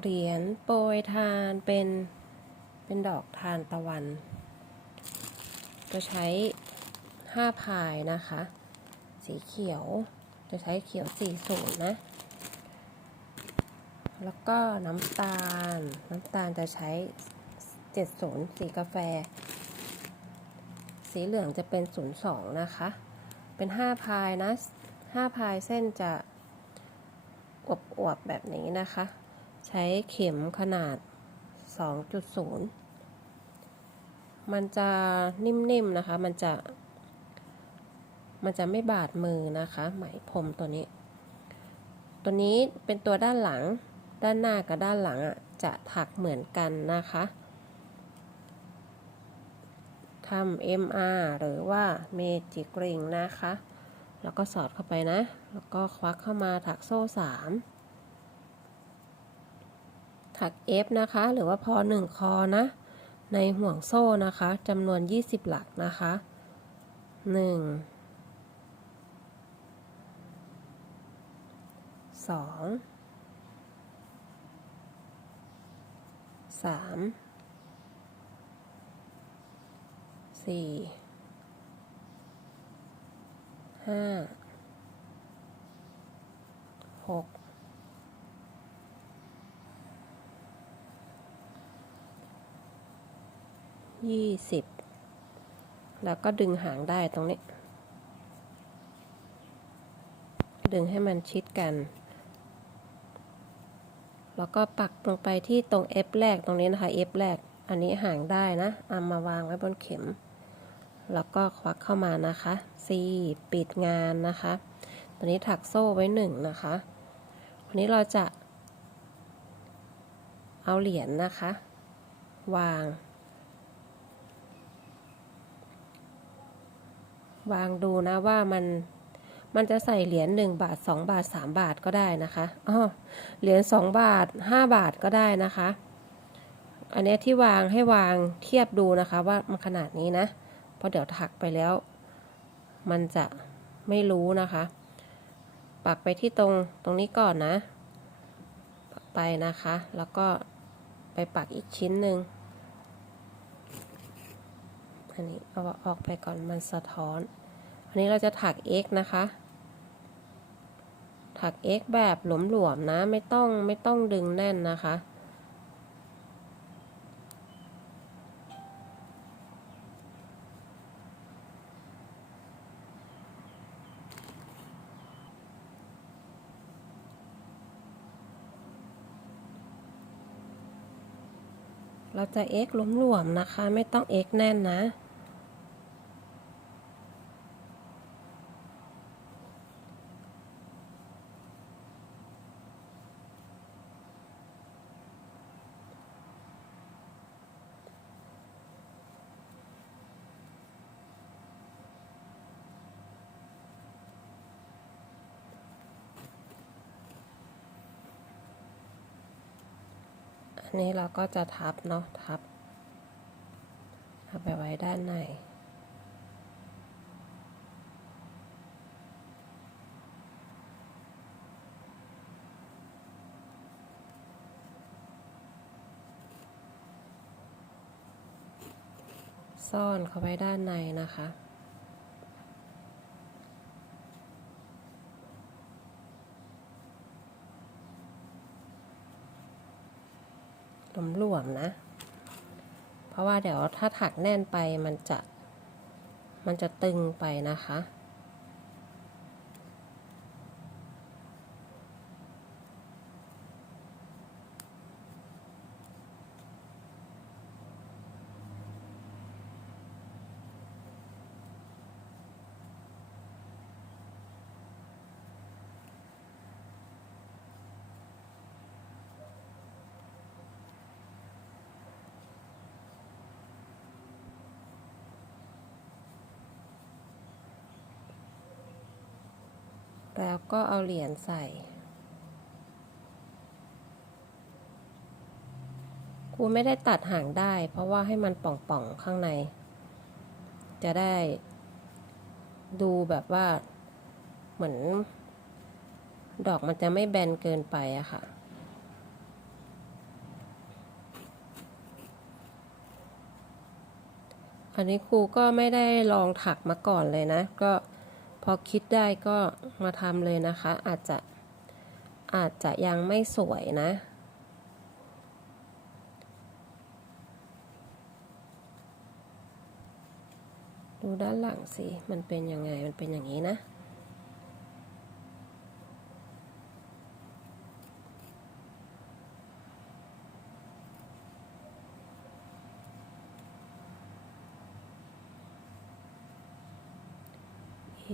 เหรียญโปรยทานเป็นเป็นดอกทานตะวัน จะใช้ห้าพายนะคะ สีเขียวจะใช้เขียวสี่ศูนย์นะ แล้วก็น้ำตาล น้ำตาลจะใช้เจ็ดศูนย์สีกาแฟ สีเหลืองจะเป็นศูนย์สองนะคะ เป็นห้าพายนะห้าพายเส้นจะอวบๆแบบนี้นะคะ ใช้เข็มขนาด 2.0 มันจะนิ่มๆนะคะ มันจะ มันจะไม่บาดมือนะคะ ไหมพรมตัวนี้ ตัวนี้เป็นตัวด้านหลัง ด้านหน้ากับด้านหลังอะจะถักเหมือนกันนะคะทำ MR หรือว่า Magic Ring นะคะ แล้วก็สอดเข้าไปนะ แล้วก็ควักเข้ามาถักโซ่ 3 ถัก F นะคะ หรือว่าพอ1คอนะ ในห่วงโซ่นะคะจำนวน 20 หลักนะคะ 1 2 3 4 5 6 ยี่สิบแล้วก็ดึงหางได้ตรงนี้ ดึงให้มันชิดกัน แล้วก็ปักลงไปที่ตรง F แรกตรงนี้นะคะ F แรก อันนี้ห่างได้นะเอามาวางไว้บนเข็ม แล้วก็ควักเข้ามานะคะ C ปิดงานนะคะตอนนี้ถักโซ่ไว้หนึ่งนะคะวันนี้เราจะเอาเหรียญนะคะ วาง วางดูนะว่ามันมันจะใส่เหรียญหนึ่งบาทสองบาทสามบาทก็ได้นะคะอ๋อเหรียญสองบาทห้าบาทก็ได้นะคะ อันนี้ที่วางให้วางเทียบดูนะคะว่ามันขนาดนี้นะ เพราะเดี๋ยวถักไปแล้ว มันจะไม่รู้นะคะ ปักไปที่ตรงตรงนี้ก่อนนะ ปักไปนะคะ แล้วก็ไปปักอีกชิ้นหนึ่ง อันนี้เอาออกไปก่อนมันสะท้อน อันนี้เราจะถัก x นะคะ ถัก x แบบหลวมๆนะ ไม่ต้องไม่ต้องดึงแน่นนะคะ เราจะ x หลวมๆนะคะ ไม่ต้อง x แน่นนะ นี้เราก็จะทับเนาะทับเอาไปไว้ด้านในซ่อนเข้าไว้ด้านในนะคะ หลวมๆนะ เพราะว่าเดี๋ยวถ้าถักแน่นไปมันจะ มันจะตึงไปนะคะ แล้วก็เอาเหรียญใส่ ครูไม่ได้ตัดหางได้ เพราะว่าให้มันป่องๆข้างใน จะได้ดูแบบว่าเหมือน ดอกมันจะไม่แบนเกินไปอะค่ะอันนี้ครูก็ไม่ได้ลองถักมาก่อนเลยนะ ก็ พอคิดได้ก็มาทำเลยนะคะ อาจจะอาจจะยังไม่สวยนะ ดูด้านหลังสิ มันเป็นยังไง มันเป็นอย่างนี้นะ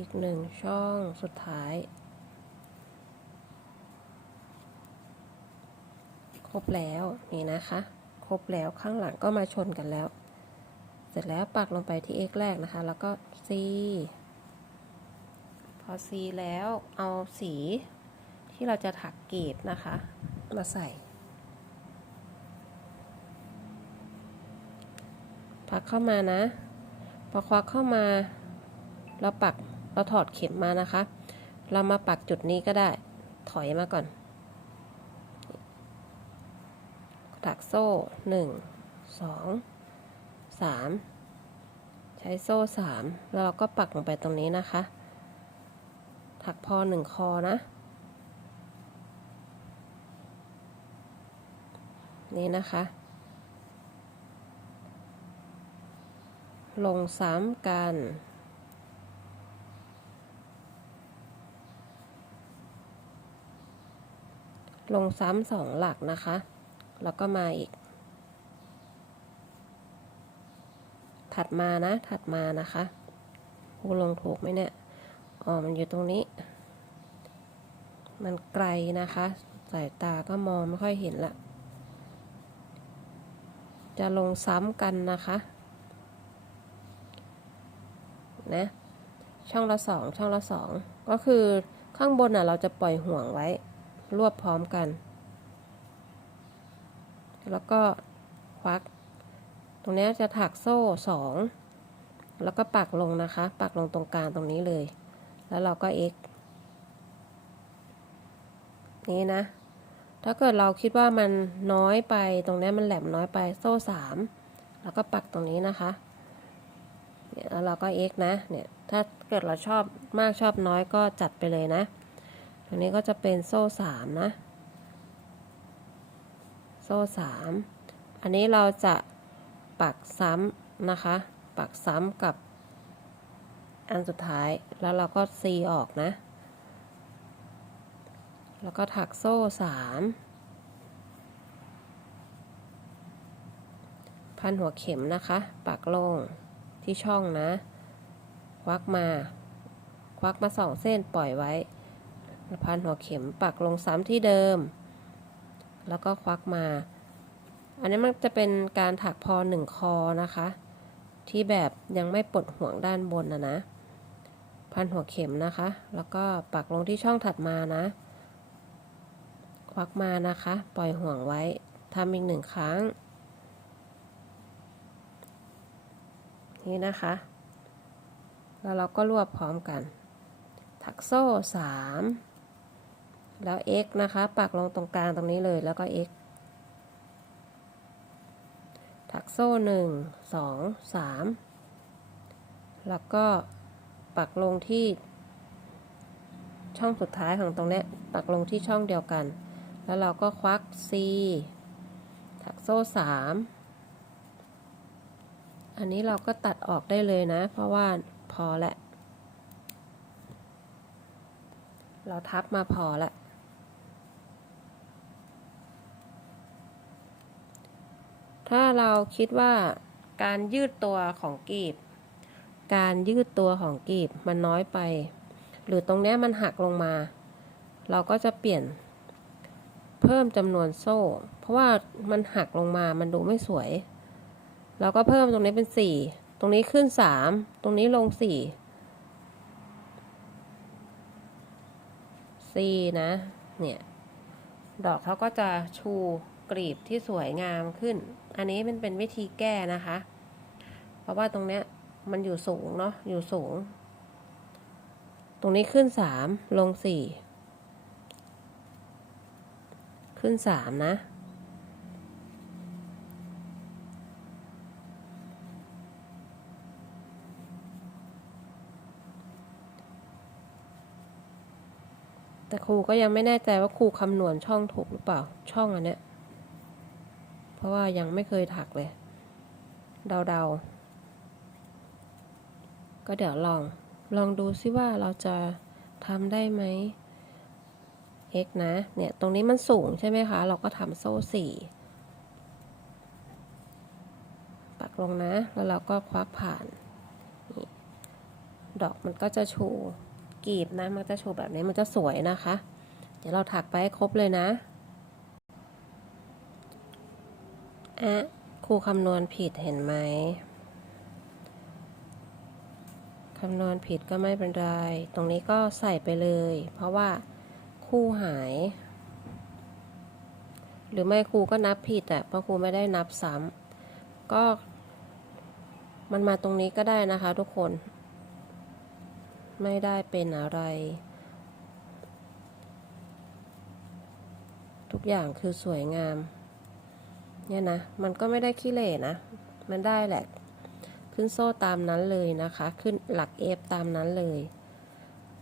อีกหนึ่งช่องสุดท้าย ครบแล้วนี่นะคะ ครบแล้วข้างหลังก็มาชนกันแล้ว เสร็จแล้วปักลงไปที่ x แรกนะคะ แล้วก็ c พอ c แล้วเอาสีที่เราจะถักกรีบนะคะ มาใส่พักเข้ามานะ พอควักเข้ามา เราปัก เราถอดเข็มมานะคะ เรามาปักจุดนี้ก็ได้ ถอยมาก่อน ถักโซ่หนึ่งสองสามใช้โซ่สามแล้วเราก็ปักลงไปตรงนี้นะคะ ถักพอหนึ่งคอนะ นี่นะคะ ลงซ้ำกัน ลงซ้ำสองหลักนะคะ แล้วก็มาอีก ถัดมานะ ถัดมานะคะครูลงถูกไหมเนี่ย อ๋อ มันอยู่ตรงนี้ มันไกลนะคะ สายตาก็มองไม่ค่อยเห็นละ จะลงซ้ำกันนะคะ นะ ช่องละสอง ช่องละสอง ก็คือข้างบนอะ เราจะปล่อยห่วงไว้ รวบพร้อมกัน แล้วก็ควัก ตรงนี้จะถักโซ่สองแล้วก็ปักลงนะคะ ปักลงตรงกลางตรงนี้เลย แล้วเราก็ x นี่นะ ถ้าเกิดเราคิดว่ามันน้อยไป ตรงนี้มันแหลมน้อยไป โซ่สามแล้วก็ปักตรงนี้นะคะเนี่ยแล้วเราก็ x นะ เนี่ย ถ้าเกิดเราชอบมากชอบน้อยก็จัดไปเลยนะ ตรงนี้ก็จะเป็นโซ่สามนะ โซ่สามอันนี้เราจะปักซ้ำนะคะ ปักซ้ำกับอันสุดท้ายแล้วเราก็ซีออกนะ แล้วก็ถักโซ่สามพันหัวเข็มนะคะ ปักลงที่ช่องนะ ควักมา ควักมาสองเส้นปล่อยไว้ พันหัวเข็มปักลงซ้ำที่เดิม แล้วก็ควักมา อันนี้มันจะเป็นการถักพอหนึ่งคอนะคะ ที่แบบยังไม่ปลดห่วงด้านบนนะนะ พันหัวเข็มนะคะ แล้วก็ปักลงที่ช่องถัดมานะ ควักมานะคะ ปล่อยห่วงไว้ทำอีกหนึ่งครั้ง นี่นะคะ แล้วเราก็รวบพร้อมกัน ถักโซ่สาม แล้ว x นะคะปักลงตรงกลางตรงนี้เลยแล้วก็ x ถักโซ่หนึ่งสองสามแล้วก็ปักลงที่ ช่องสุดท้ายของตรงนี้ปักลงที่ช่องเดียวกัน แล้วเราก็ควัก C ถักโซ่สามอันนี้เราก็ตัดออกได้เลยนะ เพราะว่าพอละ เราทับมาพอละ ถ้าเราคิดว่าการยืดตัวของกีบ การยืดตัวของกีบมันน้อยไป หรือตรงนี้มันหักลงมา เราก็จะเปลี่ยนเพิ่มจำนวนโซ่ เพราะว่ามันหักลงมามันดูไม่สวย เราก็เพิ่มตรงนี้เป็นสี่ตรงนี้ขึ้นสามตรงนี้ลงสี่สี่นะ เนี่ย ดอกเขาก็จะชู กรีบที่สวยงามขึ้น อันนี้มันเป็นวิธีแก้นะคะ เพราะว่าตรงเนี้ยมันอยู่สูงเนาะอยู่สูง ตรงนี้ขึ้นสามลงสี่ขึ้นสามนะ แต่ครูก็ยังไม่แน่ใจว่าครูคำนวณช่องถูกหรือเปล่า ช่องอันเนี้ย เพราะว่ายังไม่เคยถักเลย เดาๆ ก็เดี๋ยวลอง ลองดูซิว่าเราจะทำได้ไหม x นะ เนี่ย ตรงนี้มันสูงใช่ไหมคะ เราก็ทำโซ่สี่ปักลงนะ แล้วเราก็ควักผ่าน ดอกมันก็จะชูกรีบนะ มันจะชูแบบนี้ มันจะสวยนะคะ เดี๋ยวเราถักไปให้ครบเลยนะ อะครูคำนวณผิดเห็นไหม คำนวณผิดก็ไม่เป็นไร ตรงนี้ก็ใส่ไปเลย เพราะว่าคู่หาย หรือไม่ครูก็นับผิดอะเพราะครูไม่ได้นับซ้ำก็มันมาตรงนี้ก็ได้นะคะทุกคน ไม่ได้เป็นอะไร ทุกอย่างคือสวยงาม เนี่ยนะ มันก็ไม่ได้ขี้เหร่นะ มันได้แหละ ขึ้นโซ่ตามนั้นเลยนะคะ ขึ้นหลักเอฟตามนั้นเลย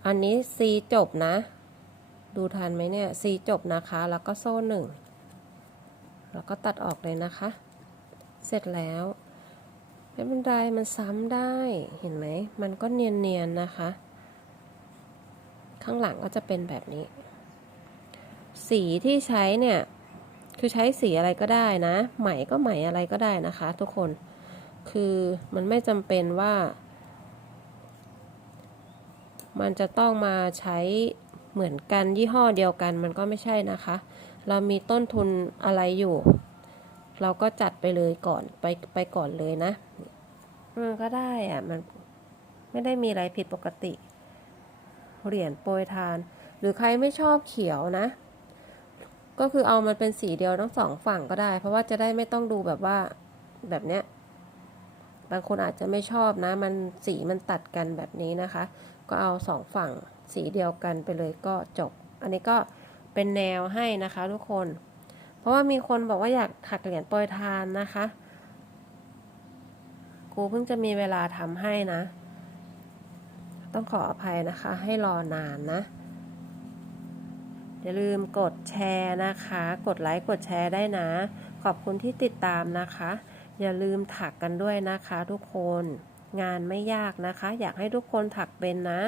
อันนี้ C จบนะ ดูทันไหมเนี่ย C จบนะคะ แล้วก็โซ่หนึ่ง แล้วก็ตัดออกเลยนะคะ เสร็จแล้วไม่เป็นไรมันซ้ำได้ เห็นไหม มันก็เนียนๆนะคะ ข้างหลังก็จะเป็นแบบนี้ สีที่ใช้เนี่ย คือใช้สีอะไรก็ได้นะ ไหมก็ไหมอะไรก็ได้นะคะ ทุกคน คือมันไม่จำเป็นว่า มันจะต้องมาใช้เหมือนกันยี่ห้อเดียวกันมันก็ไม่ใช่นะคะ เรามีต้นทุนอะไรอยู่ เราก็จัดไปเลยก่อนไปไปก่อนเลยนะมันก็ได้อะมันไม่ได้มีอะไรผิดปกติ เหรียญโปรยทาน หรือใครไม่ชอบเขียวนะ ก็คือเอามันเป็นสีเดียวทั้งสองฝั่งก็ได้ เพราะว่าจะได้ไม่ต้องดูแบบว่าแบบเนี้ยบางคนอาจจะไม่ชอบนะ มันสีมันตัดกันแบบนี้นะคะ ก็เอาสองฝั่งสีเดียวกันไปเลยก็จบ อันนี้ก็เป็นแนวให้นะคะทุกคน เพราะว่ามีคนบอกว่าอยากถักเหรียญโปรยทานนะคะครูเพิ่งจะมีเวลาทำให้นะ ต้องขออภัยนะคะ ให้รอนานนะ อย่าลืมกดแชร์นะคะ กดไลค์กดแชร์ได้นะ ขอบคุณที่ติดตามนะคะ อย่าลืมถักกันด้วยนะคะทุกคน งานไม่ยากนะคะ อยากให้ทุกคนถักเป็นนะ